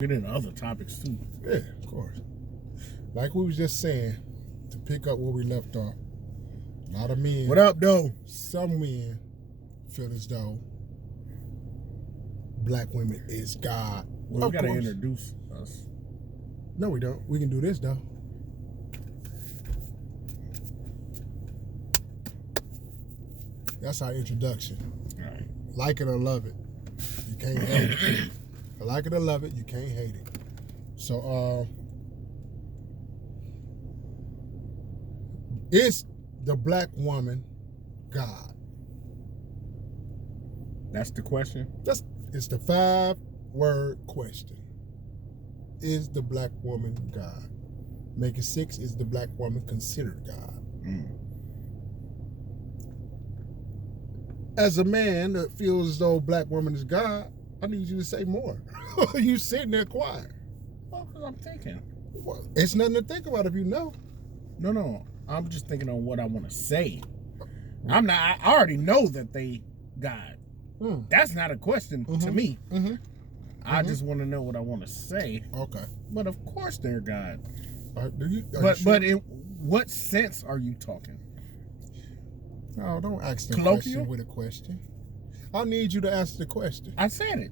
Get into other topics too. Yeah, of course. Like we was just saying, to pick up where we left off, a lot of men. What up, though? Some men feel as though black women is God. Well, we gotta introduce us. No, we don't. We can do this though. That's our introduction. All right. Like it or love it, you can't hate it. Like it or love it, you can't hate it. So, is the black woman God? That's the question? It's the 5-word question. Is the black woman God? Make it 6. Is the black woman considered God? As a man that feels as though black woman is God, I need you to say more. You sitting there quiet. Well, because I'm thinking. Well, it's nothing to think about if you know. No. I'm just thinking on what I want to say. I already know that they God. That's not a question to me. I just want to know what I want to say. Okay. But of course they're God. Are you But in what sense are you talking? No, don't ask the Colloquial? question with a question. I need you to answer the question. I said it.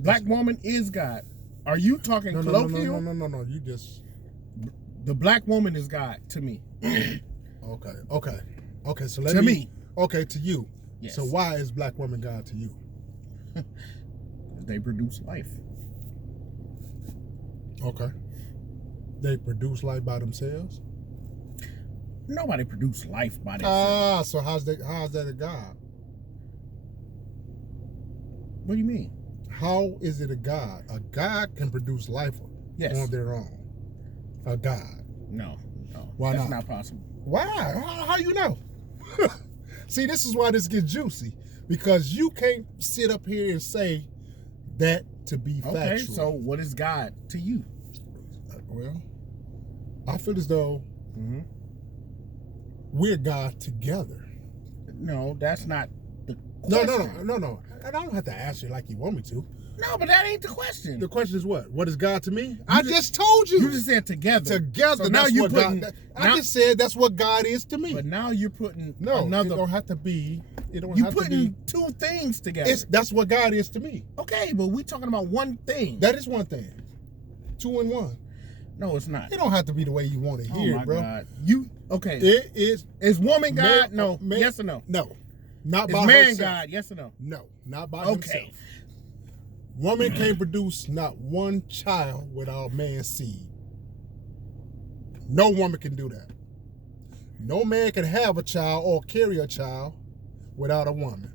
Black woman is God. Are you talking colloquial? No. You just... The black woman is God to me. Okay, so let to me. Okay, to you. Yes. So why is black woman God to you? They produce life. Okay. They produce life by themselves? Nobody produce life by themselves. So how's that a God? What do you mean? How is it a God? A God can produce life on their own. A God. No. Why That's not? not possible. Why? How you know? See, this is why this gets juicy. Because you can't sit up here and say that to be factual. Okay, so what is God to you? Well, I feel as though we're God together. No, that's not the question. No. I don't have to ask you like you want me to. No, but that ain't the question. The question is what? What is God to me? I just told you. You just said together. Together. So now that's you're what putting. God. I just said that's what God is to me. But now you're putting no. another. It don't have to be. It don't you have putting to be. two things together. That's what God is to me. Okay, but we're talking about one thing. That is one thing. 2 in 1. No, it's not. It don't have to be the way you want to hear, my bro. God. Okay. It is. Is woman God? Man, No. Yes or no? No. Not is by man herself. God? Yes or no? No. Not by Okay. himself. Woman can't produce not one child without man's seed. No woman can do that. No man can have a child or carry a child without a woman.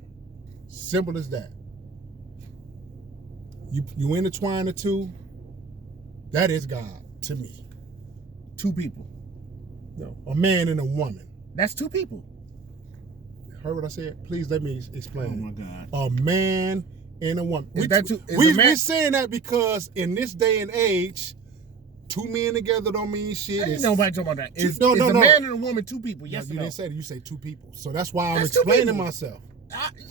Simple as that. You intertwine the two, that is God to me. Two people. No. A man and a woman. That's two people. Heard what I said? Please let me explain. Oh my God. A man and a woman. We're saying that because in this day and age, 2 men together don't mean shit. Ain't nobody talking about that. Is a man and a woman two people? Yes or no? You didn't say that. You say 2 people. So that's why I'm explaining myself.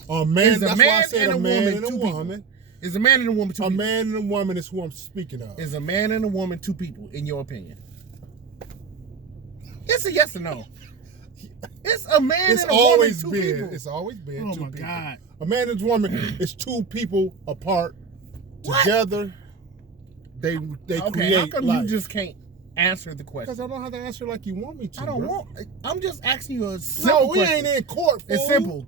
A man. Is That's why I said a man and a woman. Is a man and a woman two people? A man and a woman is who I'm speaking of. Is a man and a woman two people, in your opinion? It's a yes or no. It's a man and a woman two people. It's always been 2 people. Oh my God. A man and a woman is 2 people apart. Together, they create how come life. you just can't answer the question? Because I don't have to answer like you want me to. I don't bro. want. I'm just asking you a simple question. No, we ain't in court, fool. It's simple.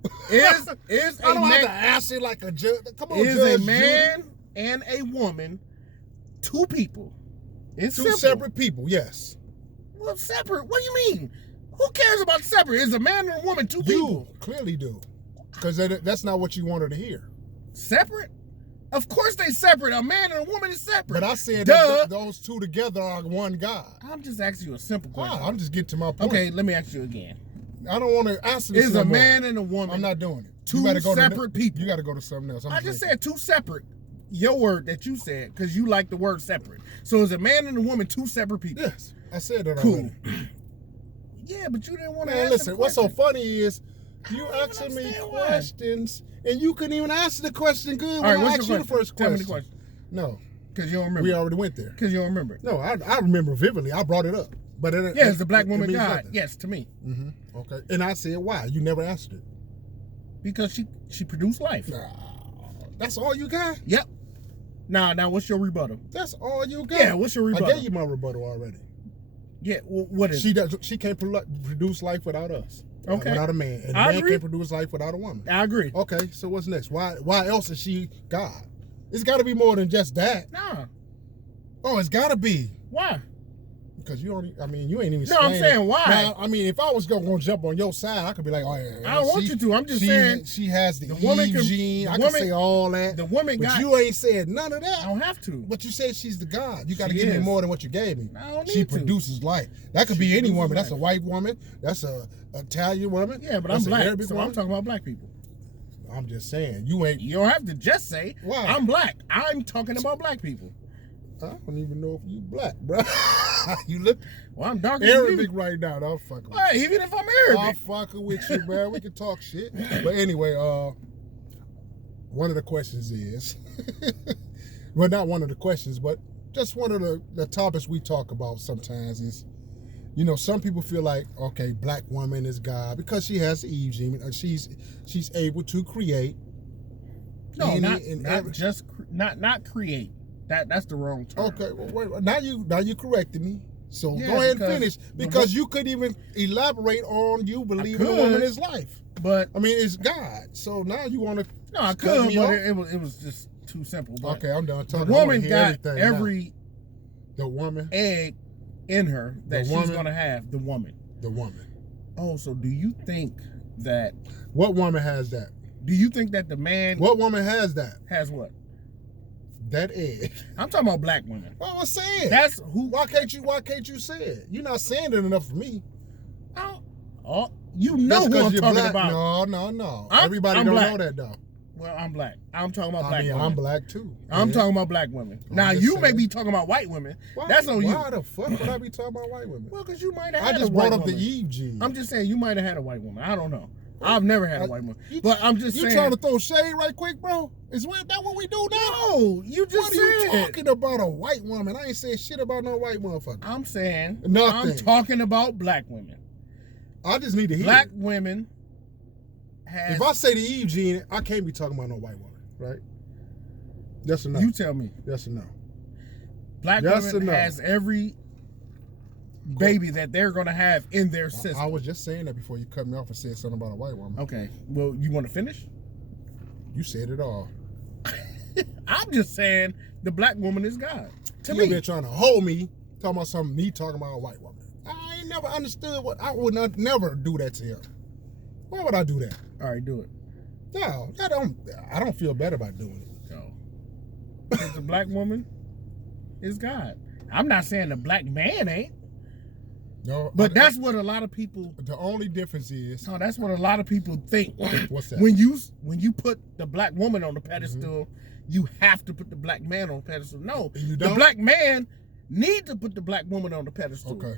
Is I don't have to ask it like a judge. Come on, is Judge a man Judy. and a woman 2 people? It's 2 simple. separate people, yes. Well, separate? What do you mean? Who cares about separate? Is a man and a woman 2 people? You clearly do. Because that's not what you wanted to hear. Separate? Of course they separate. A man and a woman is separate. But I said that those 2 together are one God. I'm just asking you a simple question. I'm just getting to my point. Okay, let me ask you again. I don't want to answer this. Is a man and a woman? I'm not doing it. 2 separate people. You got to go to something else. I just said 2 separate. Your word that you said, because you like the word separate. So is a man and a woman 2 separate people? Yes, I said that cool. already. Yeah, but you didn't want to answer listen, the question. What's so funny is you asking me questions and you couldn't even answer the question good when I asked you the first question. Tell me the question. No. Because you don't remember. We already went there. Because you don't remember it. No, I remember vividly. I brought it up. But is the black woman God? Nothing. Yes, to me. Mm-hmm. Okay. And I said, why? You never answered it. Because she produced life. That's all you got? Yep. Now, what's your rebuttal? That's all you got? Yeah, what's your rebuttal? I gave you my rebuttal already. Yeah, well, what is she can't produce life without us. Okay. Without a man. And a man can't produce life without a woman. I agree. Okay, so what's next? Why else is she God? It's got to be more than just that. Nah. Oh, it's got to be. Why? Because you ain't even. No, I'm saying why. Now, I mean, if I was going to jump on your side, I could be like, oh yeah. I don't want you to. I'm just saying she has the woman gene. I can say all that. The woman but you ain't said none of that. I don't have to. But you said she's the God. You got to give me more than what you gave me. I don't need she produces life. That could be any woman. Life. That's a white woman. That's a Italian woman. Yeah, but I'm black, so I'm talking about black people. I'm just saying you ain't. You don't have to just say why I'm black. I'm talking about black people. I don't even know if you black, bro. You look. Well, I'm darker Arabic than you. right now. I'm fucking. Well, even if I'm Arabic, I'm fucking with you, man. We can talk shit. But anyway, one of the questions is, well, not one of the questions, but just one of the topics we talk about sometimes is, you know, some people feel like, okay, black woman is God because she has the Eve gene. She's able to create. No, not create. That's the wrong term. Okay, well, wait. Now you corrected me. So yeah, go ahead and finish because you couldn't even elaborate on you believing a woman is life. But I mean, it's God. So now you want to? No, I could, but it was just too simple. But okay, I'm done talking. The woman got every egg in her that she's gonna have. The woman. Oh, so do you think that? What woman has that? Do you think that the man? What woman has that? Has what? That egg. I'm talking about black women. Well, I was saying. That's who. Why can't you say it? You're not saying it enough for me. Oh, you know who I'm talking about. No. Everybody don't know that though. Well, I'm black. I'm talking about black women. I'm black too. I'm talking about black women. Now you may be talking about white women. That's on you. Why the fuck would I be talking about white women? Well, because you might have had I just brought up the Eve gene. I'm just saying you might have had a white woman. I don't know. I've never had a white woman. But I'm just saying. You trying to throw shade right quick, bro? Is that what we do now? No, you just said. What are you talking about a white woman? I ain't saying shit about no white motherfucker. I'm saying. Nothing. I'm talking about black women. I just need to hear black women has. If I say the Eve gene, I can't be talking about no white woman, right? Yes or no? You tell me. Yes or no? Black women has every baby that they're going to have in their system. I was just saying that before you cut me off and said something about a white woman. Okay. Well, you want to finish? You said it all. I'm just saying the black woman is God. To me. You've been trying to hold me, talking about something, me talking about a white woman. I ain't never understood I would never do that to him. Why would I do that? All right, do it. No, I don't feel bad about doing it. No. Because the black woman is God. I'm not saying the black man ain't. No, but that's what a lot of people. The only difference is. No, that's what a lot of people think. What's that? When you put the black woman on the pedestal, you have to put the black man on the pedestal. No, the black man need to put the black woman on the pedestal. Okay.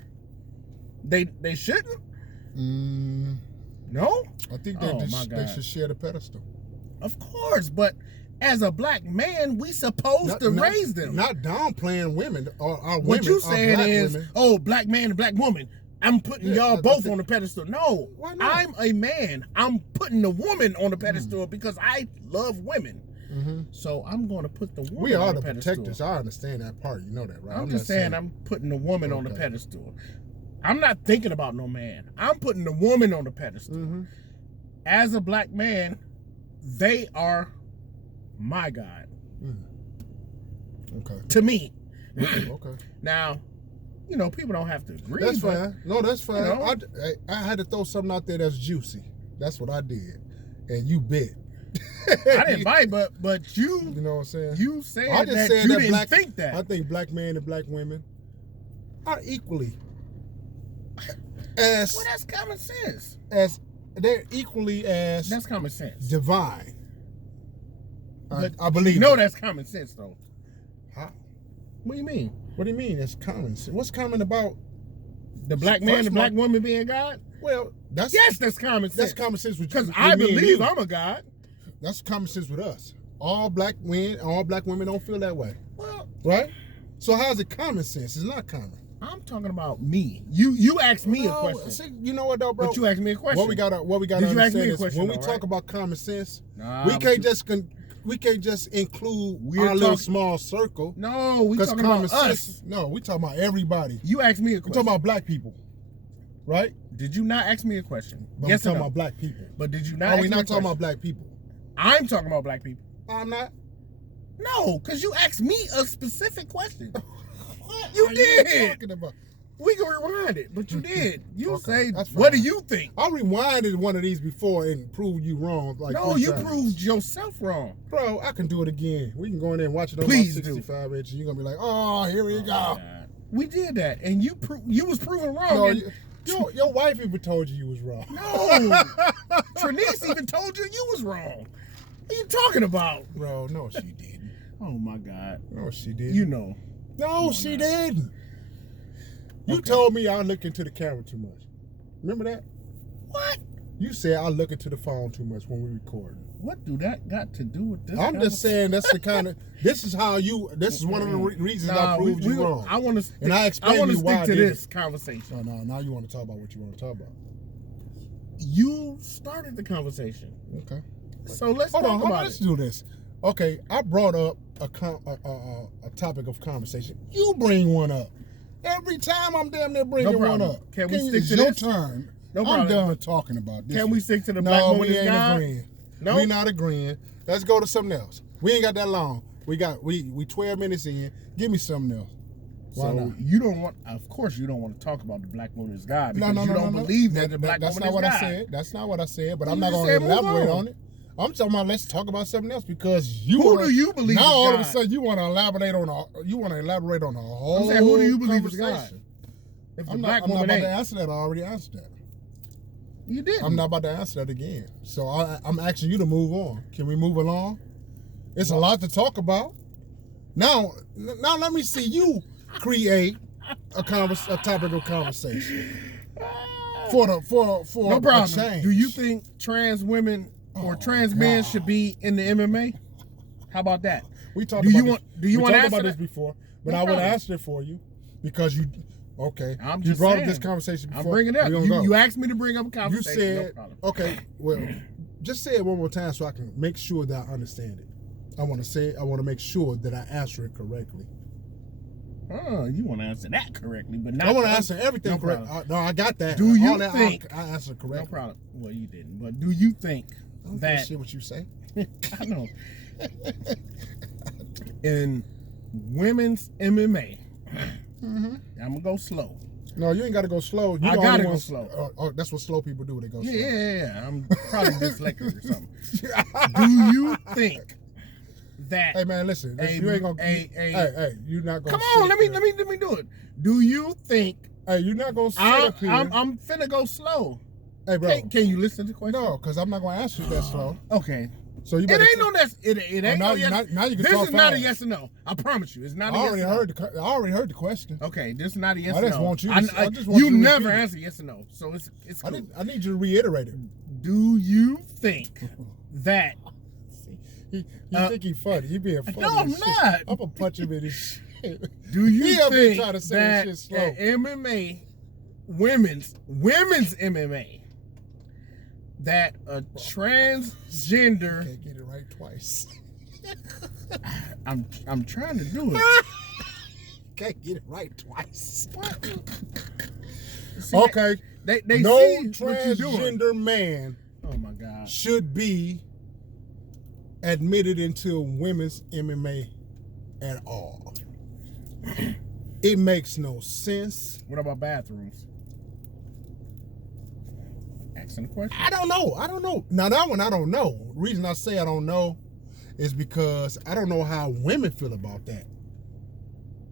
They shouldn't. No. I think they should share the pedestal. Of course, but as a black man, we supposed to raise them. Not downplaying women or our women. What you saying is, women. Oh, black man and black woman, I'm putting y'all both on the pedestal. No, why not? I'm a man. I'm putting the woman on the pedestal because I love women. So I'm going to put the woman on the pedestal. We are the protectors. I understand that part. You know that, right? I'm just saying I'm putting the woman on the pedestal. I'm not thinking about no man. I'm putting the woman on the pedestal. As a black man, they are my God. Okay. To me. Okay. Now, you know, people don't have to agree. That's fine. No, that's fine. You know, I had to throw something out there that's juicy. That's what I did. And you bit. I didn't bite, but you. You know what I'm saying? You said that you didn't think that. I think black men and black women are equally as. Well, that's common sense. They're equally as. That's common sense. Divine. But I believe. You know that's common sense, though. How? What do you mean? What do you mean? That's common sense. What's common about the black man and the black woman being God? Well, that's common sense. That's common sense with you. Because I believe I'm a God. That's common sense with us. All black men don't feel that way. Well, Right? So how's it common sense? It's not common. I'm talking about me. You asked me a question. See, you know what though, bro? But you asked me a question. What we got to Did you ask me understand a is question, when we though, talk right? about common sense, Nah, we can't just include our little small circle. No, we talking about us. No, we talking about everybody. You asked me a question. We talking about black people, right? Did you not ask me a question? But yes, we talking or no? about black people. But did you not? Are we not talking about black people? I'm talking about black people. I'm not. No, because you asked me a specific question. What You are did. You talking about? We can rewind it, but you did. You Okay, say, that's what do fine. you think? I rewinded one of these before and proved you wrong. Like No, 3 you times. proved yourself wrong. Bro, I can do it again. We can go in there and watch it on Please my do. 65 inch. You're gonna be like, oh, here we go. God. We did that, and you was proven wrong. No, and your wife even told you was wrong. no, Trinice even told you was wrong. What are you talking about? Bro, no, she didn't. Oh my God. No, she didn't. You know. No, she didn't. You Okay. told me I look into the camera too much. Remember that? What? You said I look into the phone too much when we record. What do that got to do with this? I'm just saying that's the kind of. This is one of the reasons I proved you wrong. I want to. And I explained want to to you why stick I to did this conversation. No, now you want to talk about what you want to talk about. You started the conversation, Okay. so let's Hold talk on, about let's it. do this. Okay, I brought up a topic of conversation. You bring one up. Every time I'm damn near bringing one problem. up. Can we stick it's to your this? turn. No I'm problem. done talking about this. Can we stick to the No, black woman we is ain't God? agreeing. No, We not agreeing. Let's go to something else. We ain't got that long. We 12 minutes in. Give me something else. Why so not? you don't want. Of course, you don't want to talk about the black woman is God because No, you don't believe that the black that's woman not is what God. I said. That's not what I said. But I'm You not just going said to move elaborate on. on it. I'm talking about let's talk about something else because Who do you believe now is all of a God? sudden you want to elaborate on a whole. I'm saying, who do you believe is God? conversation. If the I'm black not woman about ain't, to answer that. I already answered that. you didn't. I'm not about to answer that again. So I'm asking you to move on. Can we move along? It's a lot to talk about. Now let me see you create a topic of conversation for no a problem. change. Do you think trans women or trans men should be in the MMA? How about that? We talked Do about you this. want? Do you we want to talked answer about this that? before, but No I would problem. answer it for you because you. Okay, I'm you just brought saying. up this conversation before. I'm bringing it up. We gonna go. You asked me to bring up a You conversation. said, no problem. okay, well, just say it one more time so I can make sure that I understand it. I want to make sure that I answer it correctly. Oh, you want to answer that correctly, but not. I want to answer everything no correct. problem. No, I got that. Do you All that, think? I answered correctly. No problem. Well, you didn't. But do you think I don't give a that? shit what you say. I know. In women's MMA, Mm-hmm. I'm gonna go slow. No, you ain't got to go slow. You I the only gotta go one- slow. Oh, that's what slow people do. They go slow. Yeah. I'm probably dyslexic or something. Do you think that? Hey man, listen. You ain't gonna. Hey, you're not gonna. Come on, sit let me do it. Do you think Hey, you're not gonna sit up here. I'm finna go slow? Hey, bro. Can you listen to the question? No, because I'm not gonna answer you that slow. Okay. So you It better. ain't no that's it ain't now, no yes. now you can This talk is not a fast. yes or no. I promise you, it's not I a yes already or no. I already heard the question. Okay, this is not a yes I or just no. want you to- I I just want you you to never repeat it. answer yes or no, so it's cool. I need you to reiterate it. Do you think that? He think he funny. He being funny. No, I'm as shit. not. I'm gonna punch him in his shit. Do you He up here think trying to say that this shit slow. at MMA, women's MMA, that a transgender? Can't get it right twice. I'm trying to do it. Can't get it right twice. See, Okay. They No see what you're doing. transgender man Oh my God. should be admitted into women's MMA at all. It makes no sense. What about bathrooms? Asking the question. I don't know. Now that one I don't know. The reason I say I don't know is because I don't know how women feel about that.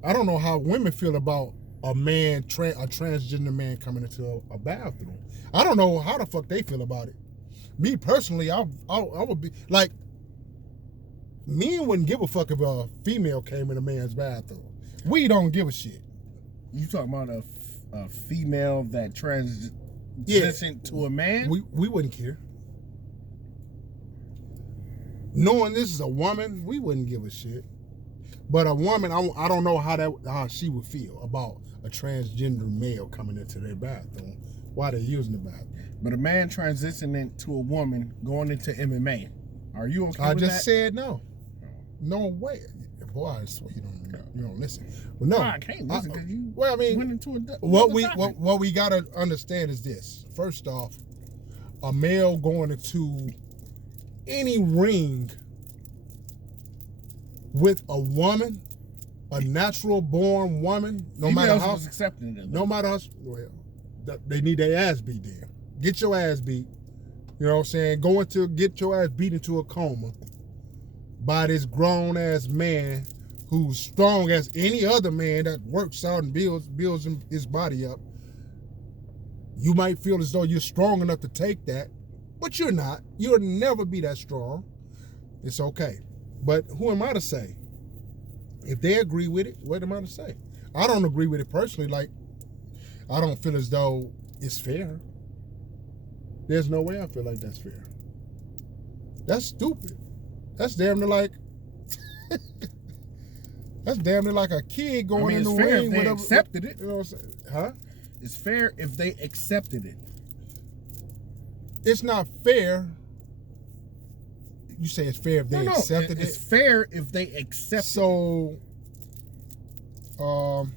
I don't know how women feel about a man, a transgender man coming into a bathroom. I don't know how the fuck they feel about it. Me personally, I would be like, men wouldn't give a fuck if a female came in a man's bathroom. We don't give a shit. You talking about a female that transitioned to a man? We wouldn't care. Knowing this is a woman, we wouldn't give a shit. But a woman, I don't know how she would feel about a transgender male coming into their bathroom while they're using the bathroom. But a man transitioning to a woman going into MMA, are you okay with that? I just said no. No way. Boy, I swear you don't listen. Well, no, I can't listen because you went into a what we gotta understand is this. First off, a male going into any ring with a woman, a natural born woman, no matter how, they need their ass beat there. Get your ass beat. You know what I'm saying? Going to get your ass beat into a coma by this grown ass man who's strong as any other man that works out and builds his body up. You might feel as though you're strong enough to take that, but you're not. You'll never be that strong. It's okay. But who am I to say? If they agree with it, what am I to say? I don't agree with it personally. Like, I don't feel as though it's fair. There's no way I feel like that's fair. That's stupid. That's damn near like a kid going in the ring with accepted it. You know what I'm saying? Huh? It's fair if they accepted it. It's not fair. You say it's fair if they accepted it? It's fair if they accept it. So,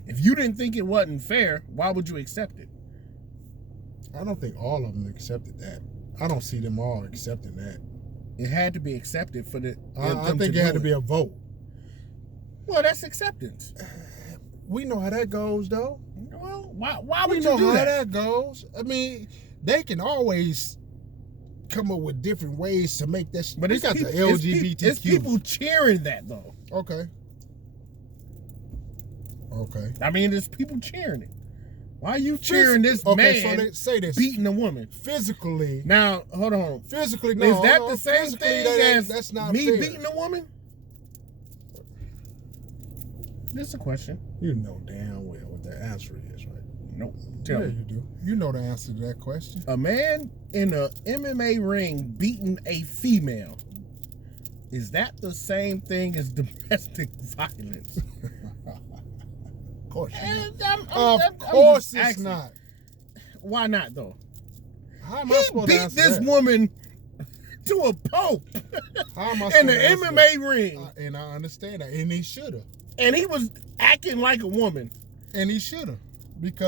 if you didn't think it wasn't fair, why would you accept it? I don't think all of them accepted that. I don't see them all accepting that. It had to be accepted for the. I think it had to be a vote. Well, that's acceptance. We know how that goes, though. Well, why would you do that? We know how that goes. I mean, they can always come up with different ways to make that. But it's got the LGBTQ. It's people cheering that, though. Okay. I mean, there's people cheering it. Why are you cheering this man say this. beating a woman? Physically. Now, hold on. Physically, no. Is that the same thing as that's not me fair. beating a woman? This is a question. You know damn well what the answer is, right? Nope. Tell me. You do. You know the answer to that question. A man in a MMA ring beating a female. Is that the same thing as domestic violence? Of course Of course it's not. Why not, though? How am I supposed to answer this that? woman to a pope in the MMA ring. And I understand that. And he should have. And he was acting like a woman. And he should have.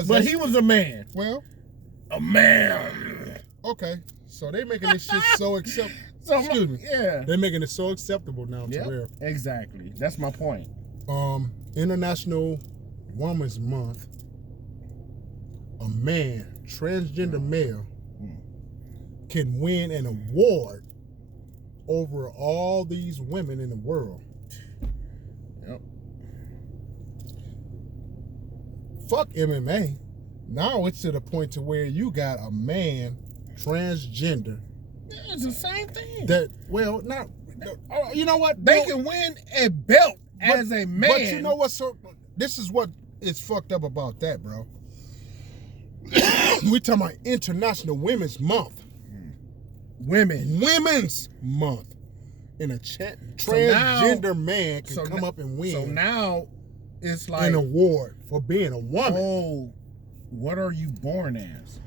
But he was a man. Well. A man. Okay. So they making this shit so acceptable. Excuse me. Yeah. They're making it so acceptable now to where. Exactly. That's my point. International Women's Month. A man, transgender male, can win an award over all these women in the world. Yep. Fuck MMA. Now it's to the point to where you got a man transgender. It's the same thing. Not. You know what? They can win a belt as a man. But you know what? So this is what is fucked up about that, bro. We talking about International Women's Month. Women's Month. And a transgender man can come up and win. So now it's like an award for being a woman. Oh, what are you born as?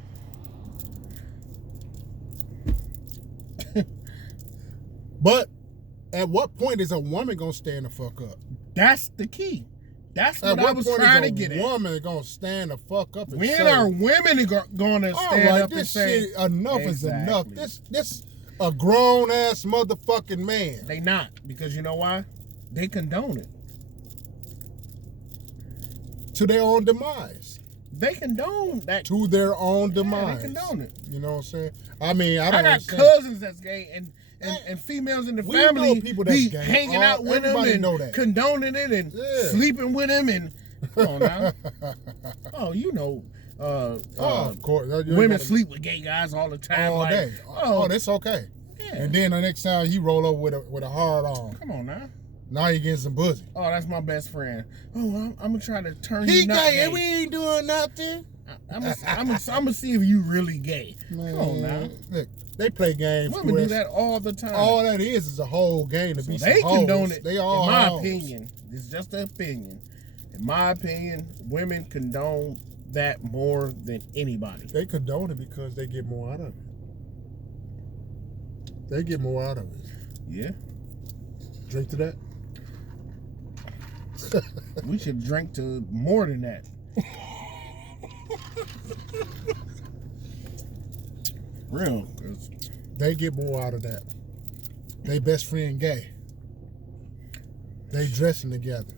But at what point is a woman gonna stand the fuck up? That's the key. That's what I was trying to get at. A woman gonna stand the fuck up and when are women gonna stand up and say, shit, enough is enough. This a grown ass motherfucking man. They not, because you know why? They condone it. To their own demise. They condone that. To their own demise. They condone it. You know what I'm saying? I mean, I got cousins that's gay and females in the family know people that's gay. Hanging out with them and condoning it and sleeping with them and come on now. Oh, you know, of course. Women sleep with gay guys all the time. All day. Oh, that's okay. Yeah. And then the next time he roll up with a hard on. Come on now. Now he getting some pussy. Oh, that's my best friend. Oh, I'm gonna try to turn you gay. And we ain't doing nothing. I'm gonna see if you really gay. Man, come on now. Look, they play games. Women do that all the time. All that is a whole game to be they some hoes. condone it. They all in my hoes. opinion. It's just an opinion. In my opinion, women condone that more than anybody. They condone it because they get more out of it. They get more out of it. Yeah. Drink to that. We should drink to more than that. Real. They get more out of that. They best friend gay. They dressing together.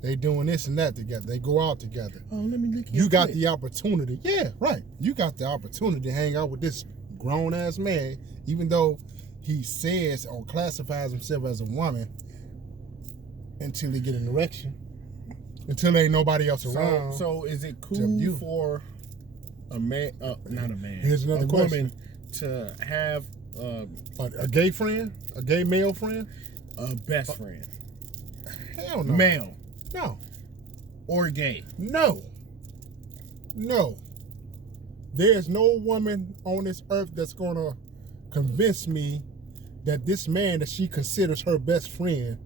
They doing this and that together. They go out together. Oh, let me look. You got the opportunity. Yeah, right. You got the opportunity to hang out with this grown ass man, even though he says or classifies himself as a woman, until they get an erection. Until there ain't nobody else around. So is it cool for a man, not a man, Here's another woman to have a gay friend, a gay male friend, a best friend? Hell no. Male. No. Or gay? No. No. There's no woman on this earth that's gonna convince me that this man that she considers her best friend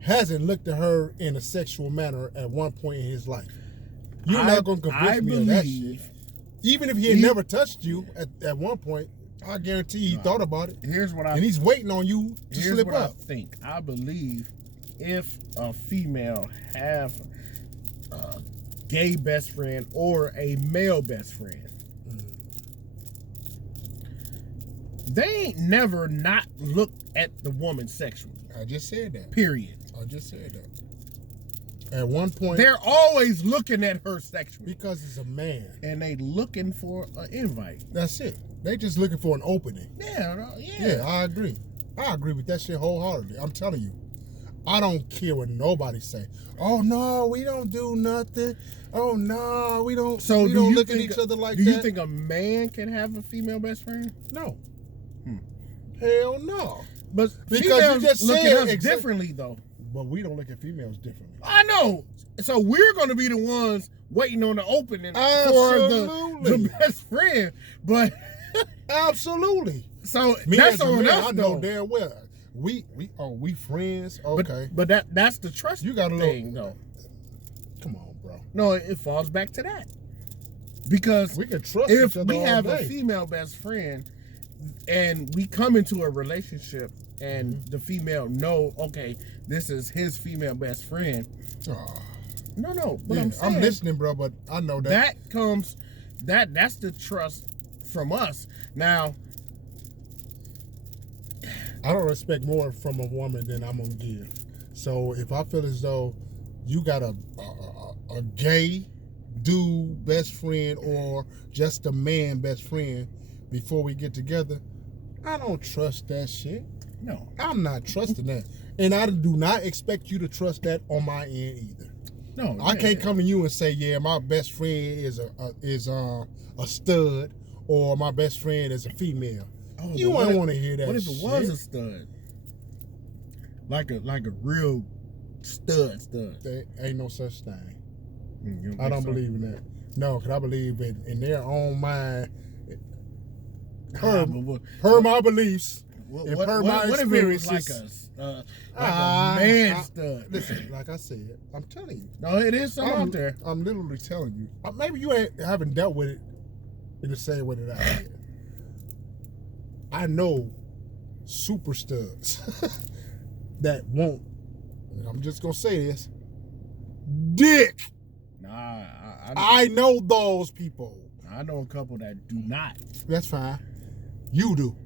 hasn't looked at her in a sexual manner at one point in his life. You're not gonna convince me of that shit. Even if he had never touched you at one point, I guarantee he thought about it. Here's what I and he's waiting on you to slip up. I believe if a female have a gay best friend or a male best friend, they ain't never not looked at the woman sexually. I just said that. Period. I just said that. At one point, they're always looking at her sexually because it's a man, and they looking for an invite. That's it. They just looking for an opening. Yeah. I agree. I agree with that shit wholeheartedly. I'm telling you, I don't care what nobody say. Oh no, we don't do nothing. Oh no, we don't. So we don't look at each other like that. Do you think a man can have a female best friend? No. Hell no. But because you just look said at us differently though. But we don't look at females differently. I know. So we're going to be the ones waiting on the opening for the best friend. But absolutely. So me that's on us. I know damn well. We friends. Okay. But that's the trust thing though. Come on, bro. No, it falls back to that. Because we can trust if each other we have all day. a female best friend and we come into a relationship and the female know, okay, this is his female best friend. No, but I'm saying, I'm listening, bro, but I know that that's the trust from us. Now, I don't expect more from a woman than I'm gonna give. So if I feel as though you got a gay dude best friend or just a man best friend before we get together, I don't trust that shit. No, I'm not trusting that, and I do not expect you to trust that on my end either. No, I can't come to you and say, yeah, my best friend is a stud, or my best friend is a female. Oh, you don't want to hear that. What if it was a stud? Like a real stud. There ain't no such thing. I don't believe in that. No, because I believe in their own mind. Per my beliefs. What if it was like a man stud? Listen, like I said, I'm telling you. No, it is something out there. I'm literally telling you. Maybe you haven't dealt with it in the same way that I did. I know super studs that won't, and I'm just going to say this, dick. Nah, I know those people. I know a couple that do not. That's fine. You do.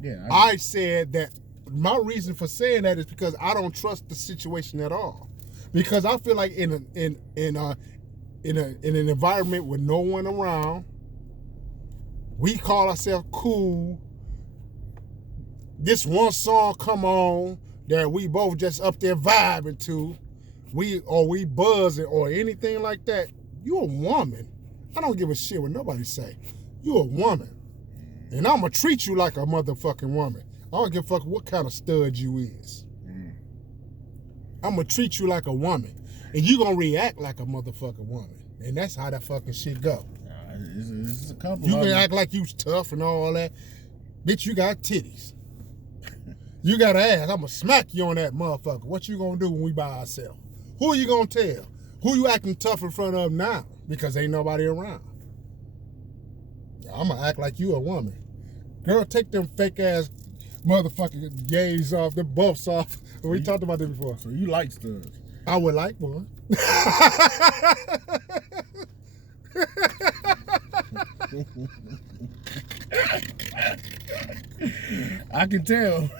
Yeah. I said that my reason for saying that is because I don't trust the situation at all. Because I feel like in an environment with no one around, we call ourselves cool. This one song come on that we both just up there vibing to, we buzzing or anything like that. You a woman. I don't give a shit what nobody say. You a woman. And I'm going to treat you like a motherfucking woman. I don't give a fuck what kind of stud you is. I'm going to treat you like a woman. And you going to react like a motherfucking woman. And that's how that fucking shit go. It's a couple you can act like you tough and all that. Bitch, you got titties. You gotta ask. I'm gonna smack you on that motherfucker. What you gonna do when we by ourselves? Who are you gonna tell? Who you acting tough in front of now? Because ain't nobody around. I'm gonna act like you a woman. Girl, take them fake ass motherfucking gays off, the buffs off. We talked about this before. So you like studs? I would like one. I can tell.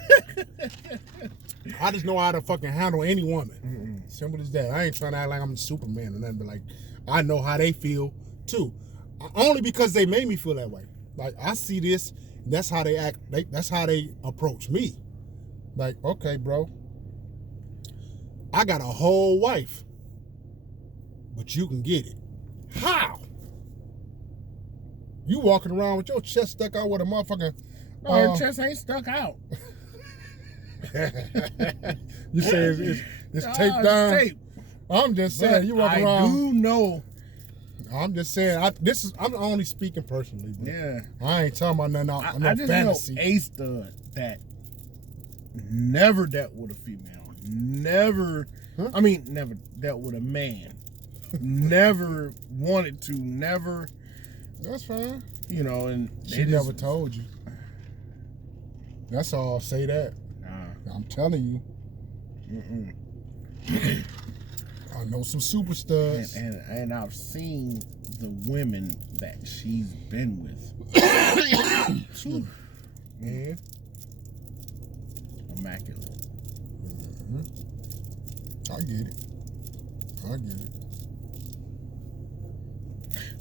I just know how to fucking handle any woman. Simple as that. I ain't trying to act like I'm Superman or nothing, but like I know how they feel too. Only because they made me feel that way. Like I see this, that's how they act. That's how they approach me. Like, okay, bro, I got a whole wife, but you can get it. How? You walking around with your chest stuck out with a motherfucking... No, her chest ain't stuck out. You say it's taped down? It's taped. I'm just saying, you walking around... I do know. I'm just saying, I'm only speaking personally. Bro. Yeah. I ain't talking about nothing. I just fantasy. know a stud that never dealt with a female. Never... Huh? I mean, never dealt with a man. Never wanted to. Never... That's fine. You know, and she never told you. That's all. Say that. Nah. I'm telling you. I know some super studs. And I've seen the women that she's been with. Man. Immaculate. I get it.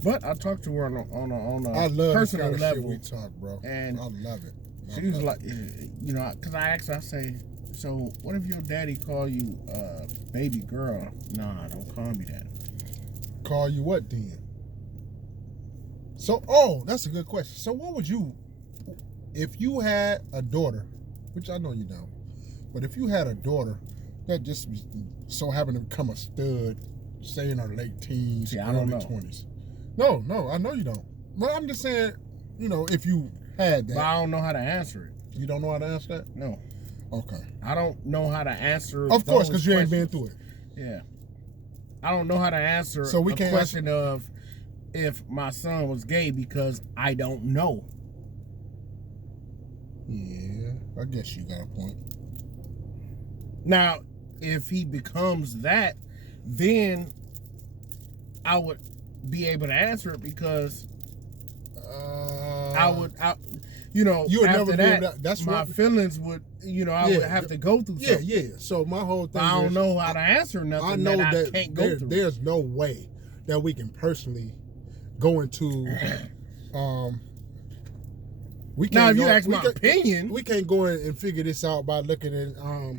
But I talked to her on a I love personal the kind level. of shit we talk, bro. And I love it. She was like, you know, because I asked her, I say, so what if your daddy call you baby girl? Nah, don't call me that. Call you what then? So, that's a good question. So what would you, if you had a daughter, which I know you don't, but if you had a daughter that just so happened to become a stud, say in her late teens, early 20s. No, I know you don't. But I'm just saying, you know, if you had that. But I don't know how to answer it. You don't know how to answer that? No. Okay. I don't know how to answer. Of course, because you ain't been through it. Yeah. I don't know how to answer so we can't question of if my son was gay because I don't know. Yeah, I guess you got a point. Now, if he becomes that, then I would be able to answer it because you know, you would after never that, that's my feelings would, you know, I would have to go through something. Yeah. So my whole thing I don't know how to answer nothing. I know that I can't go through. There's no way that we can personally go into we can't now, if you ask my opinion, we can't go in and figure this out by looking at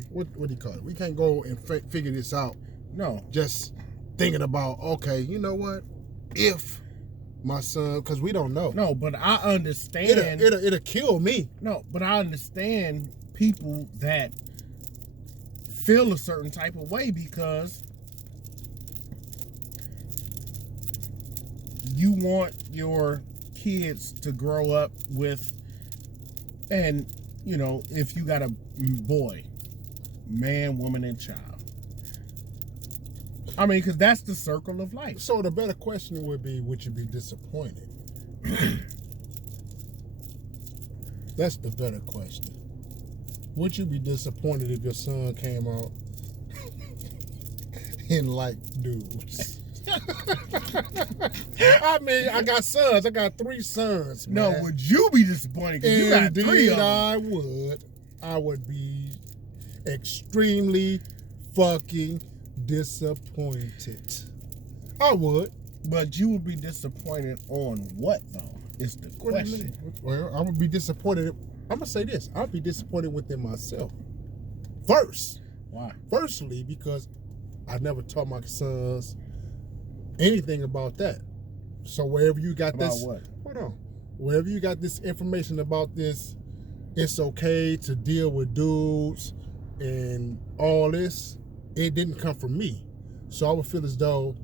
what do you call it? We can't go and figure this out. No, just thinking about, okay, you know what? If my son, because we don't know. No, but I understand. It'll kill me. No, but I understand people that feel a certain type of way because you want your kids to grow up with, and, you know, if you got a boy, man, woman, and child. I mean, because that's the circle of life. So the better question would be, would you be disappointed? That's the better question. Would you be disappointed if your son came out and liked dudes? I mean, I got sons. I got 3 sons, man. No, would you be disappointed? Because you got 3 of them. I would be extremely fucking disappointed. I would. But you would be disappointed on what, though? Is the question. Well, I would be disappointed. I'm going to say this. I'd be disappointed within myself. First. Why? Firstly, because I never taught my sons anything about that. So wherever you got about this... what? Hold on. Wherever you got this information about this, it's okay to deal with dudes and all this, it didn't come from me. So I would feel as though